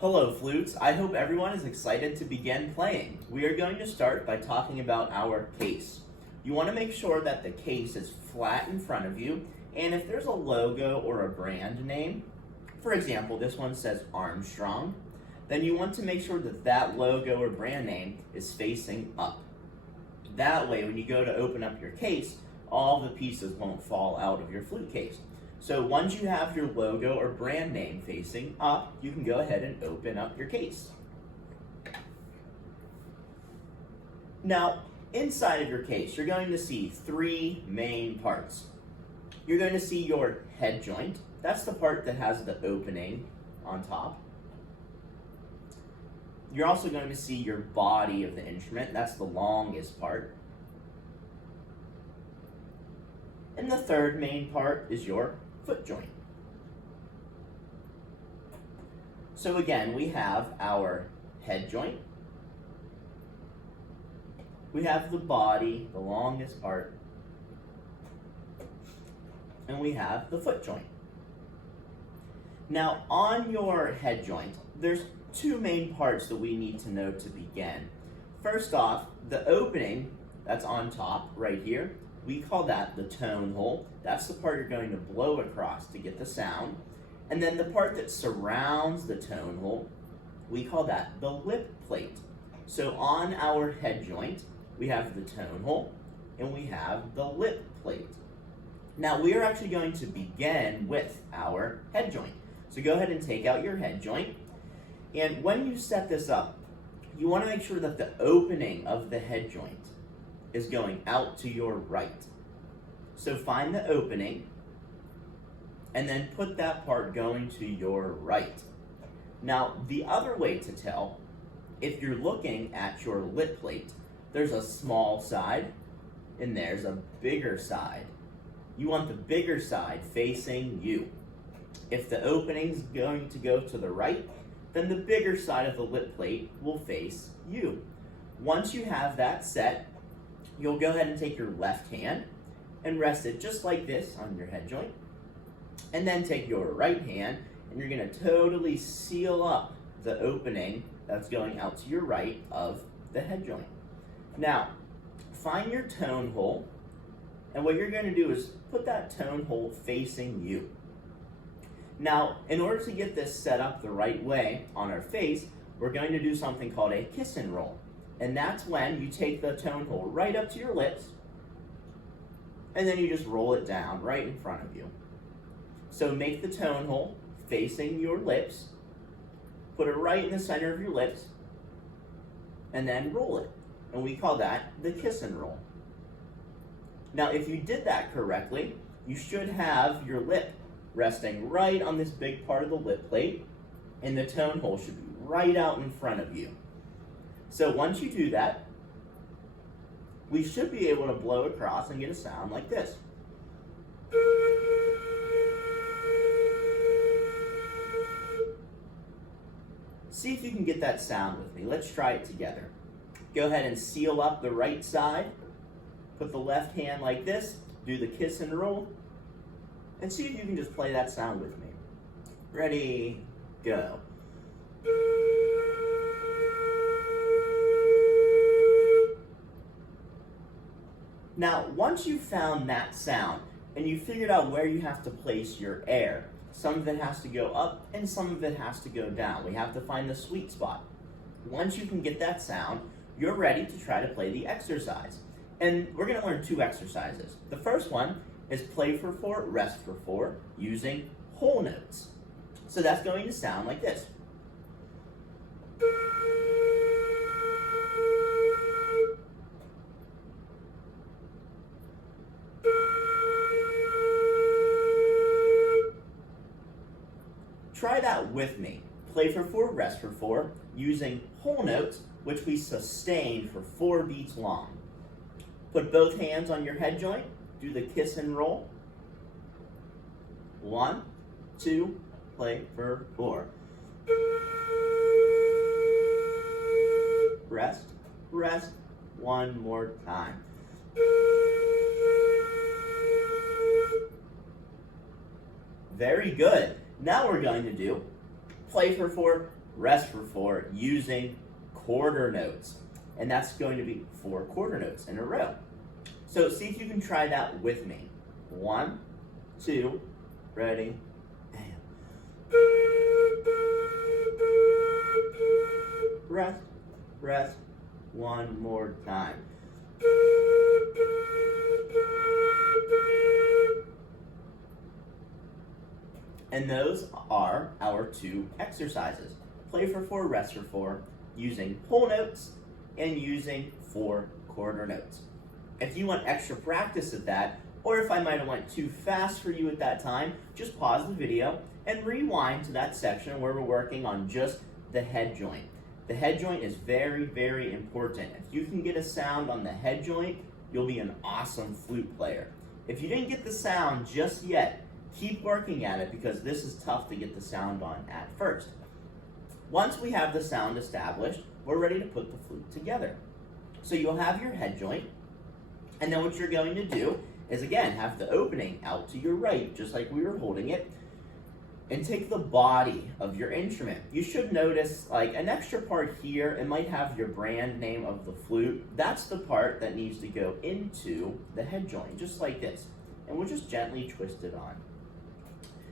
Hello flutes, I hope everyone is excited to begin playing. We are going to start by talking about our case. You want to make sure that the case is flat in front of you, and if there's a logo or a brand name, for example this one says Armstrong, then you want to make sure that that logo or brand name is facing up. That way when you go to open up your case, all the pieces won't fall out of your flute case. So once you have your logo or brand name facing up, you can go ahead and open up your case. Now, inside of your case, you're going to see three main parts. You're going to see your head joint. That's the part that has the opening on top. You're also going to see your body of the instrument. That's the longest part. And the third main part is your foot joint. So again, we have our head joint, we have the body, the longest part, and we have the foot joint. Now on your head joint, there's two main parts that we need to know to begin. First off, the opening that's on top right here, we call that the tone hole. That's the part you're going to blow across to get the sound. And then the part that surrounds the tone hole, we call that the lip plate. So on our head joint, we have the tone hole and we have the lip plate. Now we are actually going to begin with our head joint. So go ahead and take out your head joint. And when you set this up, you want to make sure that the opening of the head joint is going out to your right. So find the opening and then put that part going to your right. Now the other way to tell, if you're looking at your lip plate, there's a small side and there's a bigger side. You want the bigger side facing you. If the opening's going to go to the right, then the bigger side of the lip plate will face you. Once you have that set, you'll go ahead and take your left hand and rest it just like this on your head joint. And then take your right hand and you're going to totally seal up the opening that's going out to your right of the head joint. Now, find your tone hole, and what you're going to do is put that tone hole facing you. Now, in order to get this set up the right way on our face, we're going to do something called a kiss and roll. And that's when you take the tone hole right up to your lips, and then you just roll it down right in front of you. So make the tone hole facing your lips, put it right in the center of your lips, and then roll it. And we call that the kiss and roll. Now if you did that correctly, you should have your lip resting right on this big part of the lip plate, and the tone hole should be right out in front of you. So once you do that, we should be able to blow across and get a sound like this. See if you can get that sound with me. Let's try it together. Go ahead and seal up the right side. Put the left hand like this. Do the kiss and roll. And see if you can just play that sound with me. Ready, go. Now, once you've found that sound and you figured out where you have to place your air, some of it has to go up and some of it has to go down. We have to find the sweet spot. Once you can get that sound, you're ready to try to play the exercise. And we're going to learn two exercises. The first one is play for 4, rest for 4, using whole notes. So that's going to sound like this. Try that with me. Play for 4, rest for 4, using whole notes, which we sustain for 4 beats long. Put both hands on your head joint, do the kiss and roll. 1, 2, play for 4. Rest, rest, one more time. Very good. Now we're going to do play for 4, rest for 4 using quarter notes. And that's going to be 4 quarter notes in a row. So see if you can try that with me. 1, 2, ready, and rest, rest, one more time. And those are our 2 exercises. Play for 4, rest for 4, using whole notes and using 4 quarter notes. If you want extra practice of that, or if I might have went too fast for you at that time, just pause the video and rewind to that section where we're working on just the head joint. The head joint is very, very important. If you can get a sound on the head joint, you'll be an awesome flute player. If you didn't get the sound just yet, keep working at it because this is tough to get the sound on at first. Once we have the sound established, we're ready to put the flute together. So you'll have your head joint, and then what you're going to do is, again, have the opening out to your right, just like we were holding it, and take the body of your instrument. You should notice like an extra part here, it might have your brand name of the flute. That's the part that needs to go into the head joint, just like this. And we'll just gently twist it on.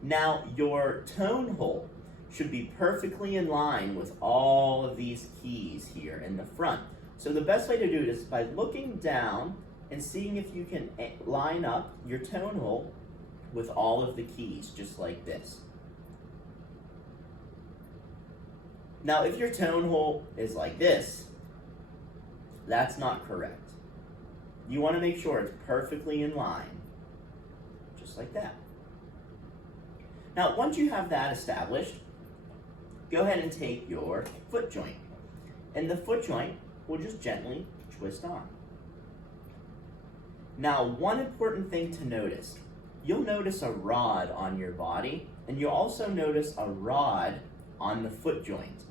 Now, your tone hole should be perfectly in line with all of these keys here in the front. So the best way to do it is by looking down and seeing if you can line up your tone hole with all of the keys, just like this. Now, if your tone hole is like this, that's not correct. You want to make sure it's perfectly in line, just like that. Now, once you have that established, go ahead and take your foot joint. And the foot joint will just gently twist on. Now, one important thing to notice, you'll notice a rod on your body, and you'll also notice a rod on the foot joint.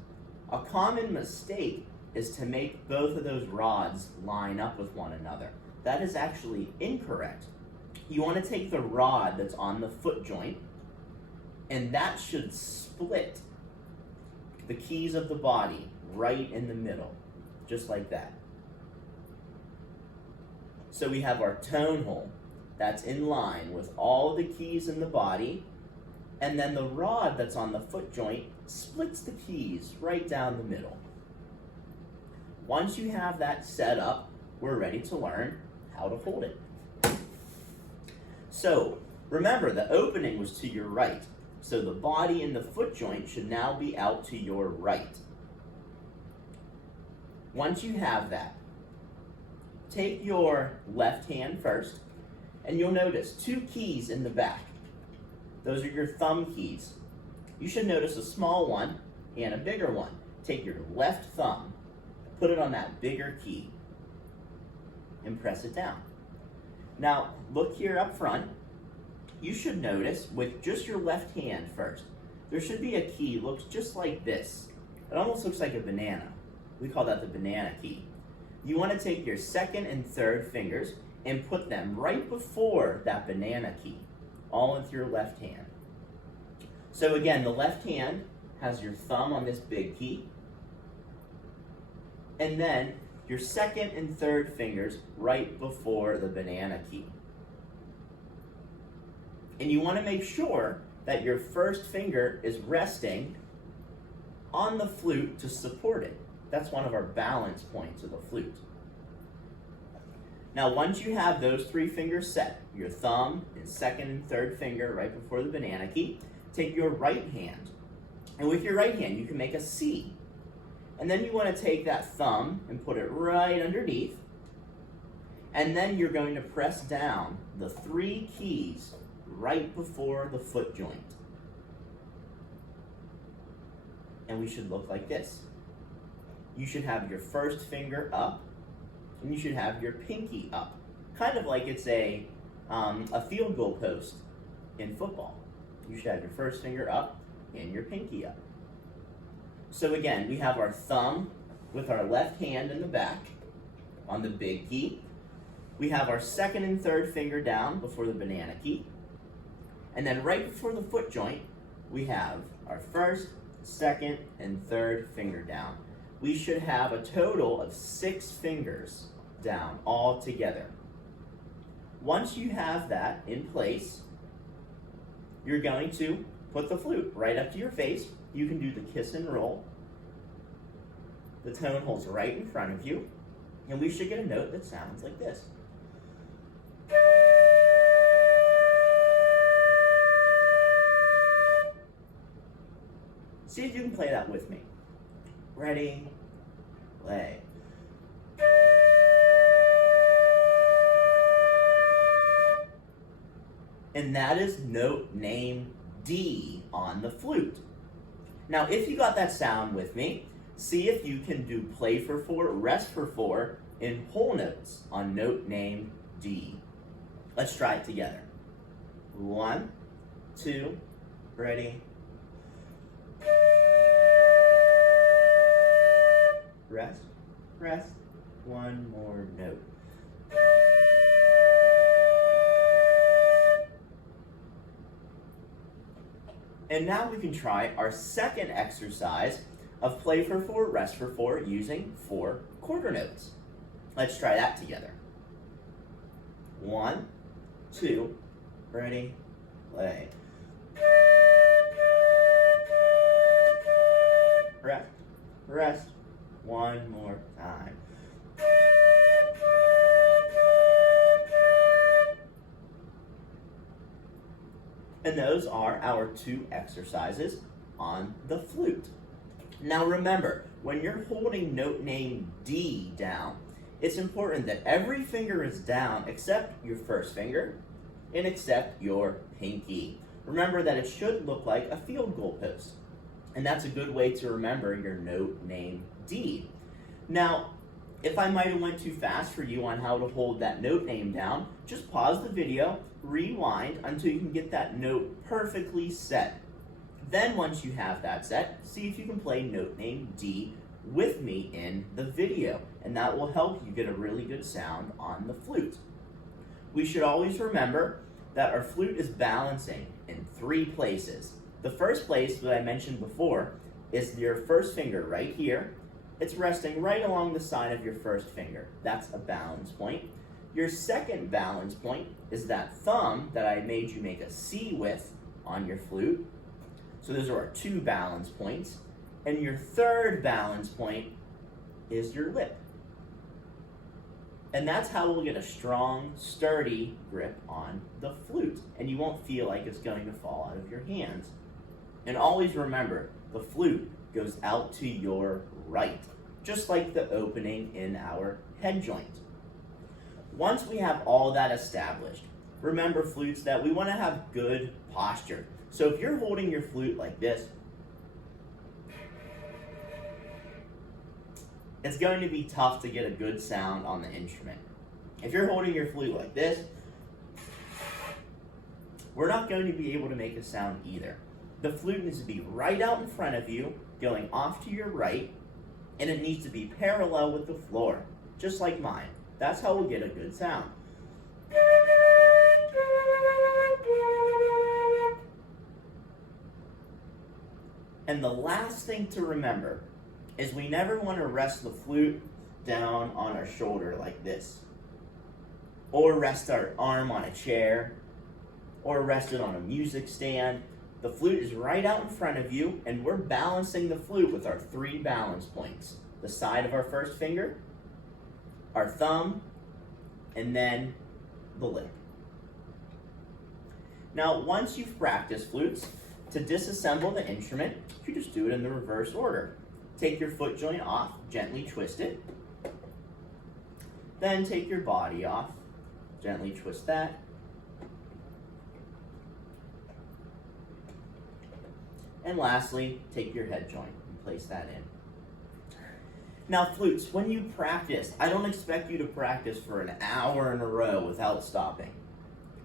A common mistake is to make both of those rods line up with one another. That is actually incorrect. You want to take the rod that's on the foot joint, and that should split the keys of the body right in the middle, just like that. So we have our tone hole that's in line with all the keys in the body, and then the rod that's on the foot joint splits the keys right down the middle. Once you have that set up, we're ready to learn how to hold it. So remember, the opening was to your right, so the body and the foot joint should now be out to your right. Once you have that, take your left hand first, and you'll notice 2 keys in the back. Those are your thumb keys. You should notice a small one and a bigger one. Take your left thumb, put it on that bigger key, and press it down. Now, look here up front. You should notice with just your left hand first, there should be a key that looks just like this. It almost looks like a banana. We call that the banana key. You want to take your second and third fingers and put them right before that banana key, all into your left hand. So again, the left hand has your thumb on this big key, and then your second and third fingers right before the banana key. And you want to make sure that your first finger is resting on the flute to support it. That's one of our balance points of the flute. Now, once you have those 3 fingers set, your thumb and second and third finger right before the banana key, take your right hand. And with your right hand, you can make a C. And then you want to take that thumb and put it right underneath. And then you're going to press down the 3 keys right before the foot joint. And we should look like this. You should have your first finger up, and you should have your pinky up. Kind of like it's a field goal post in football. You should have your first finger up and your pinky up. So again, we have our thumb with our left hand in the back on the big key. We have our second and third finger down before the banana key. And then right before the foot joint, we have our first second, and third finger down. We should have a total of 6 fingers down all together. Once you have that in place, you're going to put the flute right up to your face. You can do the kiss and roll. The tone hole's right in front of you, and we should get a note that sounds like this. See if you can play that with me. Ready, play. And that is note name D on the flute. Now, if you got that sound with me, see if you can do play for 4, rest for 4 in whole notes on note name D. Let's try it together. 1, 2, ready. Rest, rest, one more note. And now we can try our second exercise of play for 4, rest for 4 using 4 quarter notes. Let's try that together. 1, 2, ready, play. Rest, rest, one more time. And those are our 2 exercises on the flute. Now remember, when you're holding note name D down, it's important that every finger is down except your first finger and except your pinky. Remember that it should look like a field goal post. And that's a good way to remember your note name D. Now, if I might have went too fast for you on how to hold that note name down, just pause the video, rewind until you can get that note perfectly set. Then once you have that set, see if you can play note name D with me in the video, and that will help you get a really good sound on the flute. We should always remember that our flute is balancing in 3 places. The first place that I mentioned before is your first finger right here. It's resting right along the side of your first finger. That's a balance point. Your second balance point is that thumb that I made you make a C with on your flute. So those are our 2 balance points. And your third balance point is your lip. And that's how we'll get a strong, sturdy grip on the flute. And you won't feel like it's going to fall out of your hands. And always remember, the flute goes out to your right, just like the opening in our head joint. Once we have all that established, remember flutes that we want to have good posture. So if you're holding your flute like this, it's going to be tough to get a good sound on the instrument. If you're holding your flute like this, we're not going to be able to make a sound either. The flute needs to be right out in front of you, going off to your right, and it needs to be parallel with the floor, just like mine. That's how we'll get a good sound. And the last thing to remember is we never want to rest the flute down on our shoulder like this, or rest our arm on a chair, or rest it on a music stand. The flute is right out in front of you, and we're balancing the flute with our 3 balance points. The side of our first finger, our thumb, and then the lip. Now, once you've practiced flutes, to disassemble the instrument, you just do it in the reverse order. Take your foot joint off, gently twist it. Then take your body off, gently twist that. And lastly, take your head joint and place that in. Now flutes, when you practice, I don't expect you to practice for an hour in a row without stopping.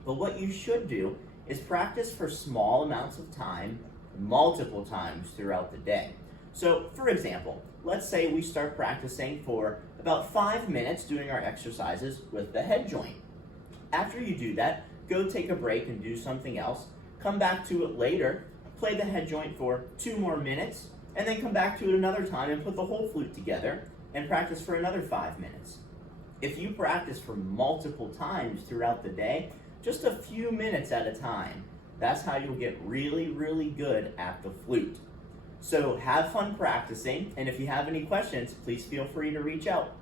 But what you should do is practice for small amounts of time, multiple times throughout the day. So for example, let's say we start practicing for about 5 minutes doing our exercises with the head joint. After you do that, go take a break and do something else. Come back to it later play the head joint for 2 more minutes, and then come back to it another time and put the whole flute together and practice for another 5 minutes. If you practice for multiple times throughout the day, just a few minutes at a time, that's how you'll get really, really good at the flute. So have fun practicing, and if you have any questions, please feel free to reach out.